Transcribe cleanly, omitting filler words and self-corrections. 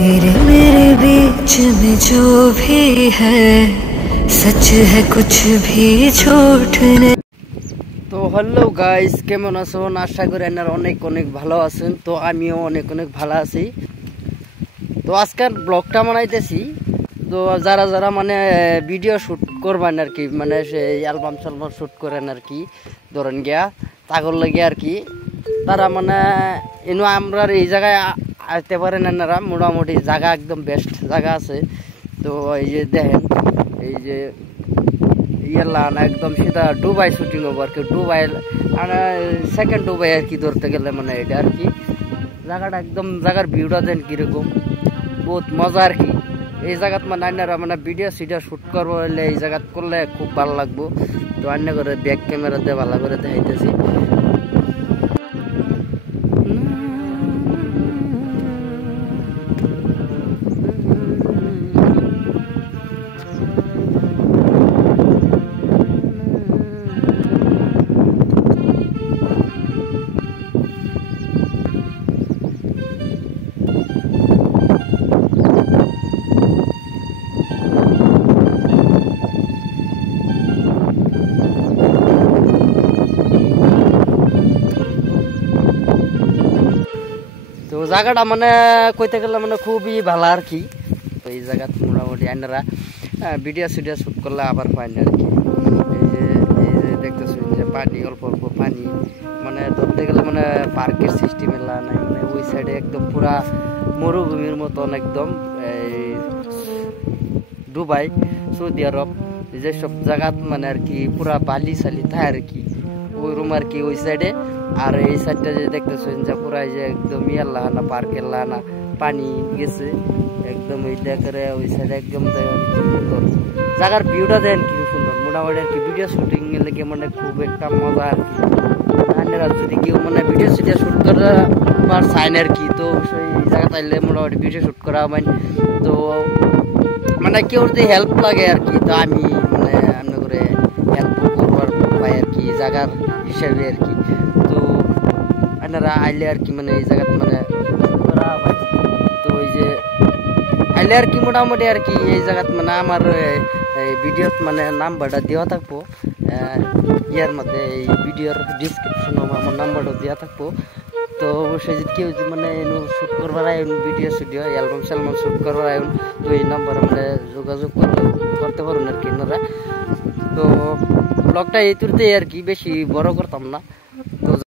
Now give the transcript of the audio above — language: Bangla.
तेरे मेरे बीच में जो भी है सच है कुछ भी झूठ नहीं। তো হ্যালো গাইস, কেমন আছেন? আশা করি আপনারা অনেক অনেক ভালো আছেন। তো আমিও অনেক অনেক ভালো আছি। তো আজকের ব্লগটা বানাইতেছি। তো যারা যারা মানে ভিডিও শ্যুট করবেন আর কি, মানে সেই অ্যালবাম সালবাম শ্যুট করেন আর কি, ধরেন গিয়া তাগর লাগে আর কি, তারা মানে এনু আমরা এই জায়গায় আসতে পারেন। আপনারা মোটামুটি জায়গা একদম বেস্ট জায়গা আছে। তো এই যে দেখেন, এই যে ইয়ারলান একদম সিধা দুবাই শুটিং হবো আর কি। দুবাই সেকেন্ড দুবাই আর কি ধরতে গেলে, মানে এটা আর কি জায়গাটা একদম, জায়গার ভিউটা দেন কিরকম, বহুত মজা আর কি। এই জায়গাত মানে আইনারা মানে ভিডিও সিডিও শ্যুট করবো হলে এই জায়গাত করলে খুব ভালো লাগবো। তো আইন করে ব্যাক ক্যামেরা দিয়ে ভালো করে দেখাইতেছি। তো জায়গাটা মানে কইতে গেলে মানে খুবই ভালো আর কি। তো এই জায়গা মোটামুটি আইনারা ভিডিও সিডিও শ্যুট করলে আবার পায় না আর কি। এই যে দেখতেছেন যে পানি, অল্প অল্প পানি, মানে ধরতে গেলে মানে পার্কের সিস্টেম এলা নাই, মানে ওই সাইডে একদম পুরা মরুভূমির মতন একদম। এই দুবাই, সৌদি আরব, যেসব জায়গাত মানে আর কি পুরা বালি সালি থাকে আর কি, ওই রুম আর কি ওই সাইডে। আর এই সাইডটা যে দেখতেছেন যে পুরা যে একদম ইয়াল্লাহানা পার্কের লাহানা পানি গেছে একদম, ওই দেখে ওই সাইডে একদম সুন্দর জায়গার ভিউটা দেন কি সুন্দর। মোটামুটি আর কি ভিডিও শুটিং লেগে মানে খুব একটা মজা আর কি। আপনারা যদি কেউ মানে ভিডিও সিডিও শ্যুট করার চাইন আর কি, তো অবশ্যই এই জায়গা চাইলে মোটামুটি ভিডিও শ্যুট করা হয়। তো মানে কেউ যদি হেল্প লাগে আর কি, তো আমি মানে এমনি করে হেল্প করবার পাই আর কি জায়গার হিসাবে আর কি। তো আপনারা আইলে আর কি মানে এই জায়গা মানে করা হয়। তো ওই যে আইলে আর কি মোটামুটি আর কি এই জায়গাত মানে আমার ভিডিওত মানে নাম্বারটা দেওয়া থাকবো ইয়ার মধ্যে, এই ভিডিওর ডিসক্রিপশনে আমার নাম্বারটা দেওয়া থাকবো। তো অবশ্যই যদি কেউ মানে শ্যুট করবার আয়ন, ভিডিও স্টুডিও অ্যালবাম স্যালবাম শ্যুট করবার আয়ন, তো এই নাম্বারে মানে যোগাযোগ করতে পারুন আর কি আপনারা। তো ব্লগটা এই তুলতেই আর কি, বেশি বড় করতাম না।